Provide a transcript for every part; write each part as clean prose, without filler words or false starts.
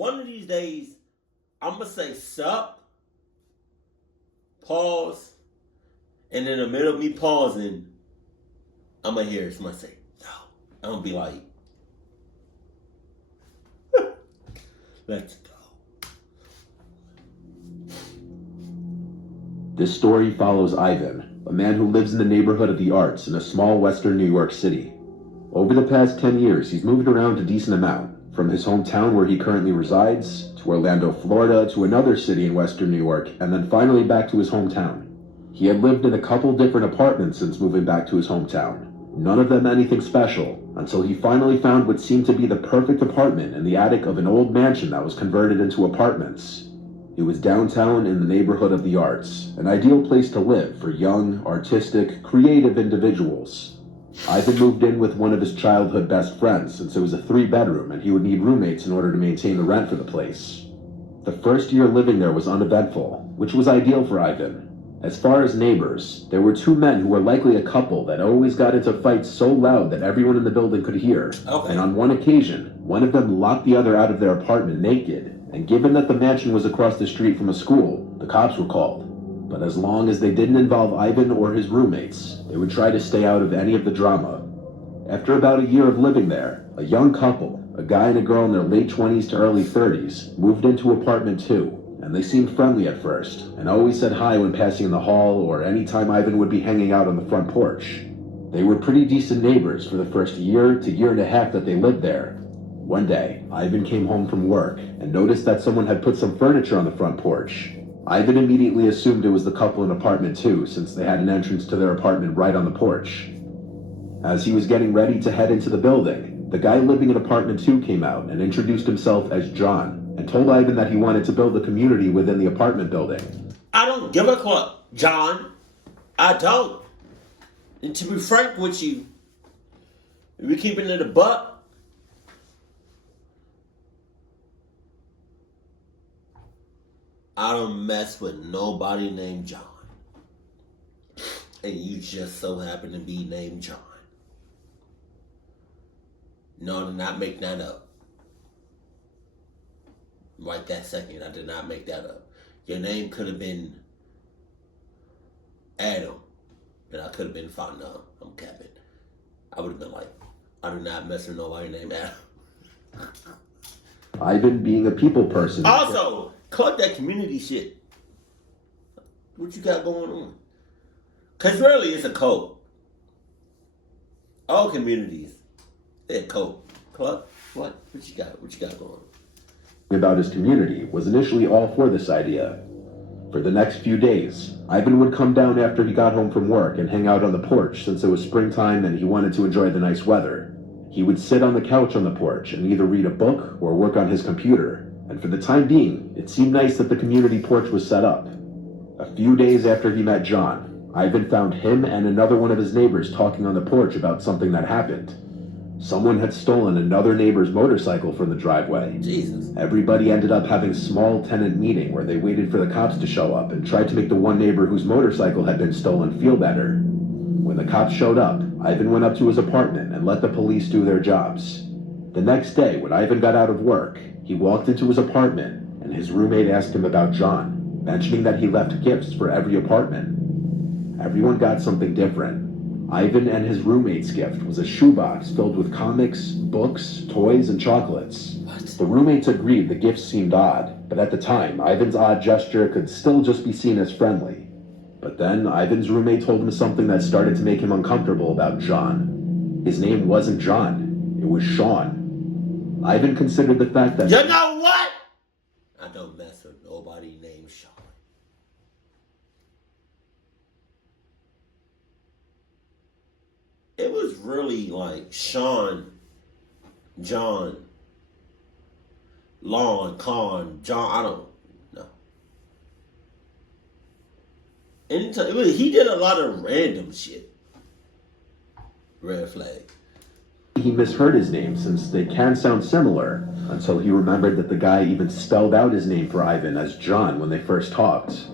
one of these days, I'm going to say sup, pause, and in the middle of me pausing, I'm going to hear somebody say, no. I'm going to be like, let's go. This story follows Ivan, a man who lives in the neighborhood of the Arts in a small western New York City. Over the past 10 years, he's moved around a decent amount, from his hometown where he currently resides, to Orlando, Florida, to another city in western New York, and then finally back to his hometown. He had lived in a couple different apartments since moving back to his hometown, none of them anything special, until he finally found what seemed to be the perfect apartment in the attic of an old mansion that was converted into apartments. It was downtown in the neighborhood of the Arts, an ideal place to live for young, artistic, creative individuals. Ivan moved in with one of his childhood best friends since it was a 3-bedroom and he would need roommates in order to maintain the rent for the place. The first year living there was uneventful, which was ideal for Ivan. As far as neighbors, there were 2 men who were likely a couple that always got into fights so loud that everyone in the building could hear. Okay. And on one occasion, one of them locked the other out of their apartment naked. And given that the mansion was across the street from a school, the cops were called. But as long as they didn't involve Ivan or his roommates, they would try to stay out of any of the drama. After about a year of living there, a young couple, a guy and a girl in their late 20s to early 30s, moved into apartment 2, and they seemed friendly at first, and always said hi when passing in the hall or any time Ivan would be hanging out on the front porch. They were pretty decent neighbors for the first year to year and a half that they lived there. One day, Ivan came home from work and noticed that someone had put some furniture on the front porch. Ivan immediately assumed it was the couple in apartment 2 since they had an entrance to their apartment right on the porch. As he was getting ready to head into the building, the guy living in apartment 2 came out and introduced himself as John and told Ivan that he wanted to build a community within the apartment building. I don't give a fuck, John. I don't. And to be frank with you, if we're keeping it a buck, I don't mess with nobody named John. And you just so happen to be named John. No, I did not make that up. Right that second, I did not make that up. Your name could have been Adam. And I could have been fine. No, I'm capping. I would have been like, I do not mess with nobody named Adam. Ivan, being a people person. Also, cut that community shit. What you got going on? Because really, it's a cult. All communities, they're a cult. Club? What? What you got? What you got going on? About his community was initially all for this idea. For the next few days, Ivan would come down after he got home from work and hang out on the porch since it was springtime and he wanted to enjoy the nice weather. He would sit on the couch on the porch and either read a book or work on his computer. And for the time being, it seemed nice that the community porch was set up. A few days after he met John, Ivan found him and another one of his neighbors talking on the porch about something that happened. Someone had stolen another neighbor's motorcycle from the driveway. Jesus. Everybody ended up having a small tenant meeting where they waited for the cops to show up and tried to make the one neighbor whose motorcycle had been stolen feel better. When the cops showed up, Ivan went up to his apartment and let the police do their jobs. The next day, when Ivan got out of work, he walked into his apartment and his roommate asked him about John, mentioning that he left gifts for every apartment. Everyone got something different. Ivan and his roommate's gift was a shoebox filled with comics, books, toys, and chocolates. What? The roommates agreed the gifts seemed odd, but at the time, Ivan's odd gesture could still just be seen as friendly. But then, Ivan's roommate told him something that started to make him uncomfortable about John. His name wasn't John, it was Sean. Ivan considered the fact that— You know what? I don't mess with nobody named Sean. It was really like Sean, John, Lon, Con, John, I don't know. Anytime, he did a lot of random shit. Red flag. He misheard his name since they can sound similar, until he remembered that the guy even spelled out his name for Ivan as John when they first talked.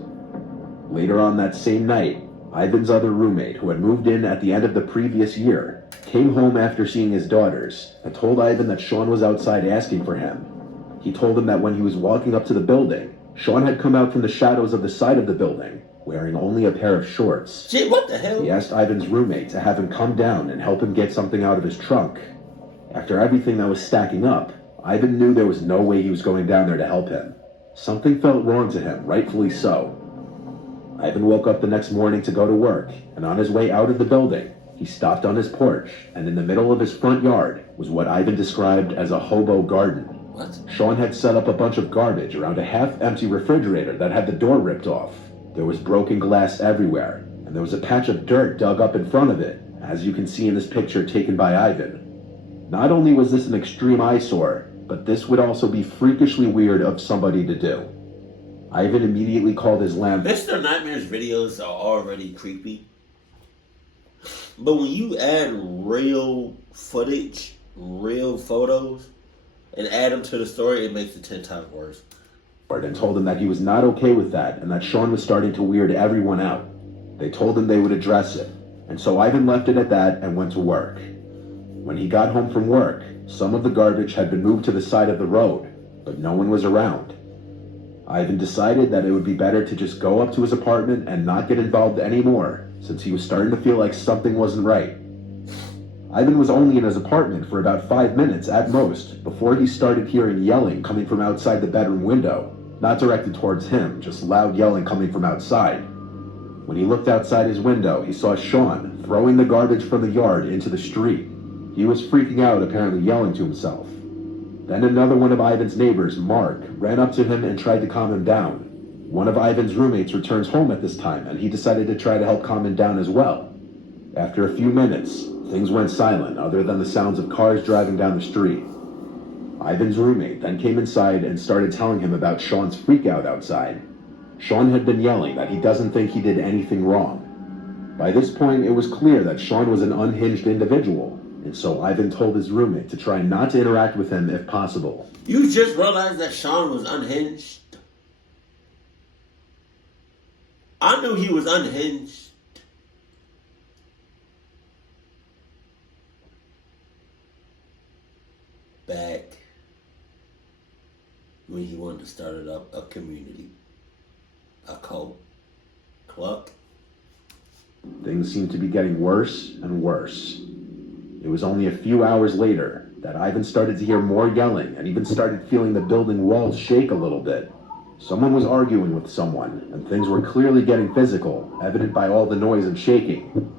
Later on that same night, Ivan's other roommate, who had moved in at the end of the previous year, came home after seeing his daughters and told Ivan that Sean was outside asking for him. He told him that when he was walking up to the building, Sean had come out from the shadows of the side of the building, wearing only a pair of shorts. Shit, what the hell? He asked Ivan's roommate to have him come down and help him get something out of his trunk. After everything that was stacking up, Ivan knew there was no way he was going down there to help him. Something felt wrong to him, rightfully so. Ivan woke up the next morning to go to work, and on his way out of the building, he stopped on his porch, and in the middle of his front yard was what Ivan described as a hobo garden. What? Sean had set up a bunch of garbage around a half-empty refrigerator that had the door ripped off. There was broken glass everywhere, and there was a patch of dirt dug up in front of it, as you can see in this picture taken by Ivan. Not only was this an extreme eyesore, but this would also be freakishly weird of somebody to do. Ivan immediately called his landlord. Mr. Nightmare's videos are already creepy. But when you add real footage, real photos, and add them to the story, it makes it 10 times worse. And told him that he was not okay with that and that Sean was starting to weird everyone out. They told him they would address it, and so Ivan left it at that and went to work. When he got home from work, some of the garbage had been moved to the side of the road, but no one was around. Ivan decided that it would be better to just go up to his apartment and not get involved anymore, since he was starting to feel like something wasn't right. Ivan was only in his apartment for about 5 minutes at most before he started hearing yelling coming from outside the bedroom window, not directed towards him, just loud yelling coming from outside. When he looked outside his window, he saw Sean throwing the garbage from the yard into the street. He was freaking out, apparently yelling to himself. Then another one of Ivan's neighbors, Mark, ran up to him and tried to calm him down. One of Ivan's roommates returns home at this time, and he decided to try to help calm him down as well. After a few minutes, things went silent other than the sounds of cars driving down the street. Ivan's roommate then came inside and started telling him about Sean's freakout outside. Sean had been yelling that he doesn't think he did anything wrong. By this point, it was clear that Sean was an unhinged individual, and so Ivan told his roommate to try not to interact with him if possible. You just realized that Sean was unhinged? I knew he was unhinged. Back when he wanted to start it up a community, a cult, club. Things seemed to be getting worse and worse. It was only a few hours later that Ivan started to hear more yelling and even started feeling the building walls shake a little bit. Someone was arguing with someone, and things were clearly getting physical, evident by all the noise and shaking.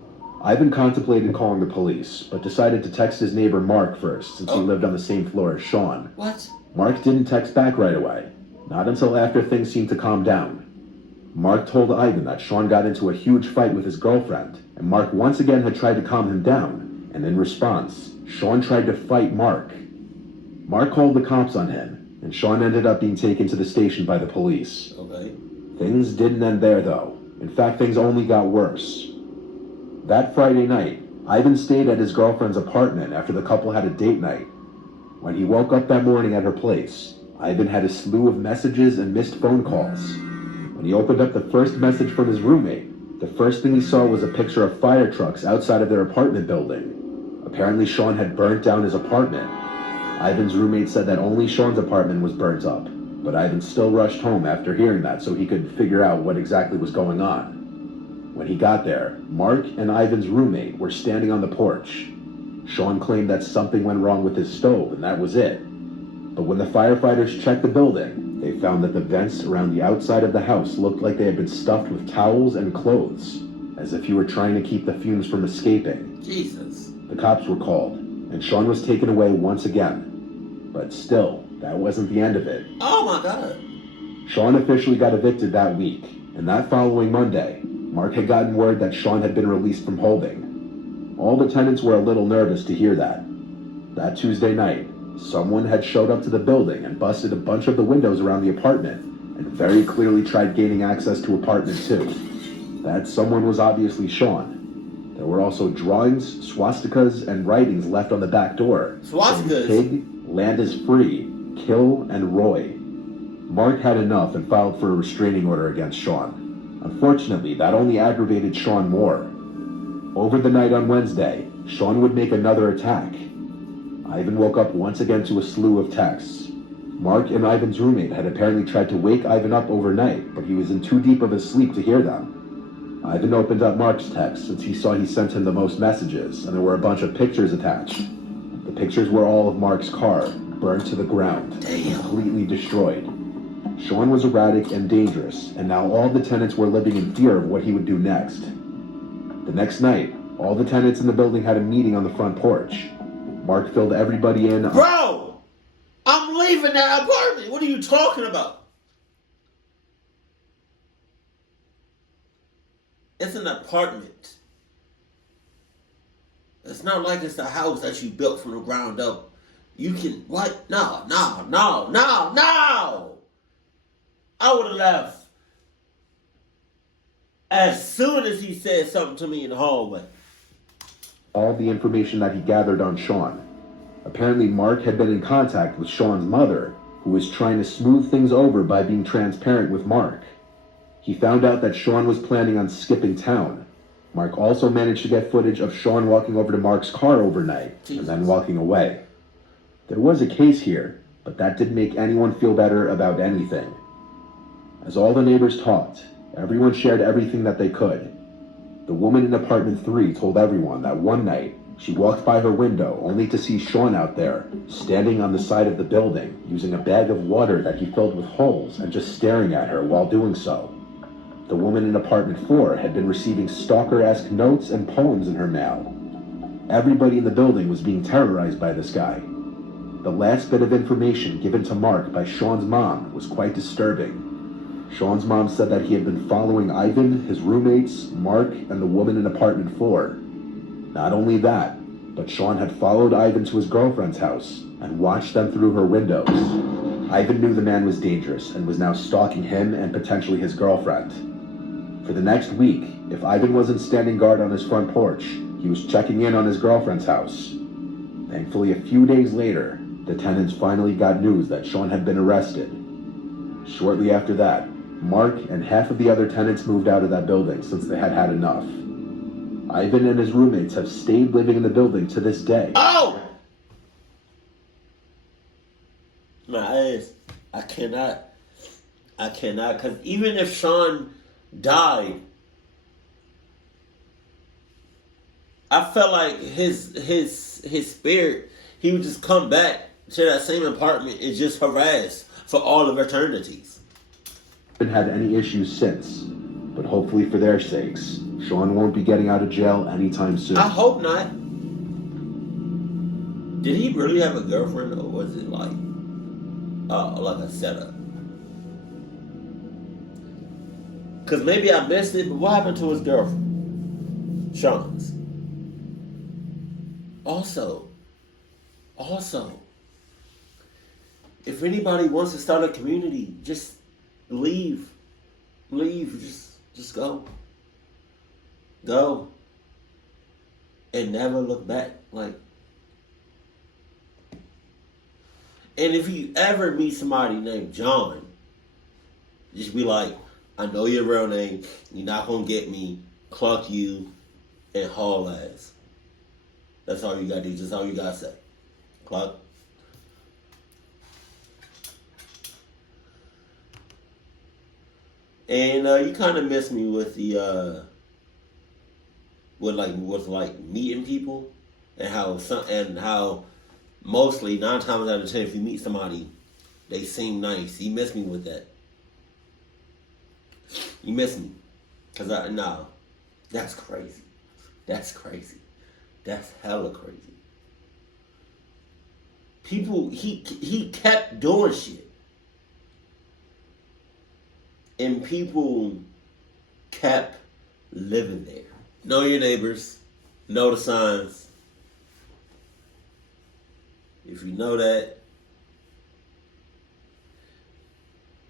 Ivan contemplated calling the police, but decided to text his neighbor Mark first, since he lived on the same floor as Sean. What? Mark didn't text back right away, not until after things seemed to calm down. Mark told Ivan that Sean got into a huge fight with his girlfriend, and Mark once again had tried to calm him down, and in response, Sean tried to fight Mark. Mark called the cops on him, and Sean ended up being taken to the station by the police. Okay. Things didn't end there, though. In fact, things only got worse. That Friday night, Ivan stayed at his girlfriend's apartment after the couple had a date night. When he woke up that morning at her place, Ivan had a slew of messages and missed phone calls. When he opened up the first message from his roommate, the first thing he saw was a picture of fire trucks outside of their apartment building. Apparently Sean had burnt down his apartment. Ivan's roommate said that only Sean's apartment was burnt up, but Ivan still rushed home after hearing that so he could figure out what exactly was going on. When he got there, Mark and Ivan's roommate were standing on the porch. Sean claimed that something went wrong with his stove, and that was it. But when the firefighters checked the building, they found that the vents around the outside of the house looked like they had been stuffed with towels and clothes, as if you were trying to keep the fumes from escaping. Jesus. The cops were called, and Sean was taken away once again. But still, that wasn't the end of it. Oh my God. Sean officially got evicted that week, and that following Monday, Mark had gotten word that Sean had been released from holding. All the tenants were a little nervous to hear that. That Tuesday night, someone had showed up to the building and busted a bunch of the windows around the apartment, and very clearly tried gaining access to apartment 2. That someone was obviously Sean. There were also drawings, swastikas, and writings left on the back door. Swastikas? Pig, land is free, kill, and Roy. Mark had enough and filed for a restraining order against Sean. Unfortunately, that only aggravated Sean more. Over the night on Wednesday, Sean would make another attack. Ivan woke up once again to a slew of texts. Mark and Ivan's roommate had apparently tried to wake Ivan up overnight, but he was in too deep of a sleep to hear them. Ivan opened up Mark's text since he saw he sent him the most messages, and there were a bunch of pictures attached. The pictures were all of Mark's car, burned to the ground, completely destroyed. Sean was erratic and dangerous, and now all the tenants were living in fear of what he would do next. The next night, all the tenants in the building had a meeting on the front porch. Mark filled everybody in. Bro! I'm leaving that apartment! What are you talking about? It's an apartment. It's not like it's a house that you built from the ground up. You can, what? No. I would have left as soon as he said something to me in the hallway. All the information that he gathered on Sean. Apparently, Mark had been in contact with Sean's mother, who was trying to smooth things over by being transparent with Mark. He found out that Sean was planning on skipping town. Mark also managed to get footage of Sean walking over to Mark's car overnight and then walking away. There was a case here, but that didn't make anyone feel better about anything. As all the neighbors talked, everyone shared everything that they could. The woman in apartment 3 told everyone that one night she walked by her window only to see Sean out there, standing on the side of the building, using a bag of water that he filled with holes and just staring at her while doing so. The woman in apartment 4 had been receiving stalker-esque notes and poems in her mail. Everybody in the building was being terrorized by this guy. The last bit of information given to Mark by Sean's mom was quite disturbing. Sean's mom said that he had been following Ivan, his roommates, Mark, and the woman in apartment 4. Not only that, but Sean had followed Ivan to his girlfriend's house and watched them through her windows. Ivan knew the man was dangerous and was now stalking him and potentially his girlfriend. For the next week, if Ivan wasn't standing guard on his front porch, he was checking in on his girlfriend's house. Thankfully, a few days later, the tenants finally got news that Sean had been arrested. Shortly after that, Mark and half of the other tenants moved out of that building since they had had enough. Ivan and his roommates have stayed living in the building to this day. Oh! My ass. I cannot, because even if Sean died, I felt like his spirit, he would just come back to that same apartment and just harass for all of eternities. Haven't had any issues since, but hopefully for their sakes, Sean won't be getting out of jail anytime soon. I hope not. Did he really have a girlfriend, or was it like a setup? Because maybe I missed it, but what happened to his girlfriend? Sean's. Also, if anybody wants to start a community, just leave, just go, and never look back. Like, and if you ever meet somebody named John, just be like, I know your real name, you're not gonna get me, cluck you, and haul ass. That's all you gotta do, just all you gotta say. Cluck. And you kind of miss me with the with meeting people, and how mostly 9 times out of 10 if you meet somebody, they seem nice. You miss me with that. You miss me, cause that's crazy. That's crazy. That's hella crazy. People, he kept doing shit. And people kept living there. Know your neighbors. Know the signs. If you know that,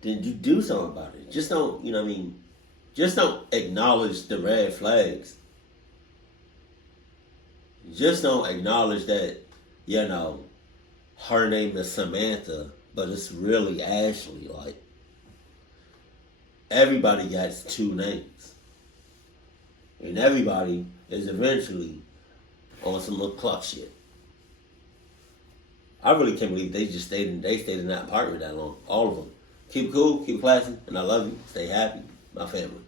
then you do something about it. Just don't, just don't acknowledge the red flags. Just don't acknowledge that, her name is Samantha, but it's really Ashley. Like, everybody got 2 names. And everybody is eventually on some little cluck shit. I really can't believe they stayed in that apartment that long. All of them. Keep it cool, keep it classy, and I love you. Stay happy. My family.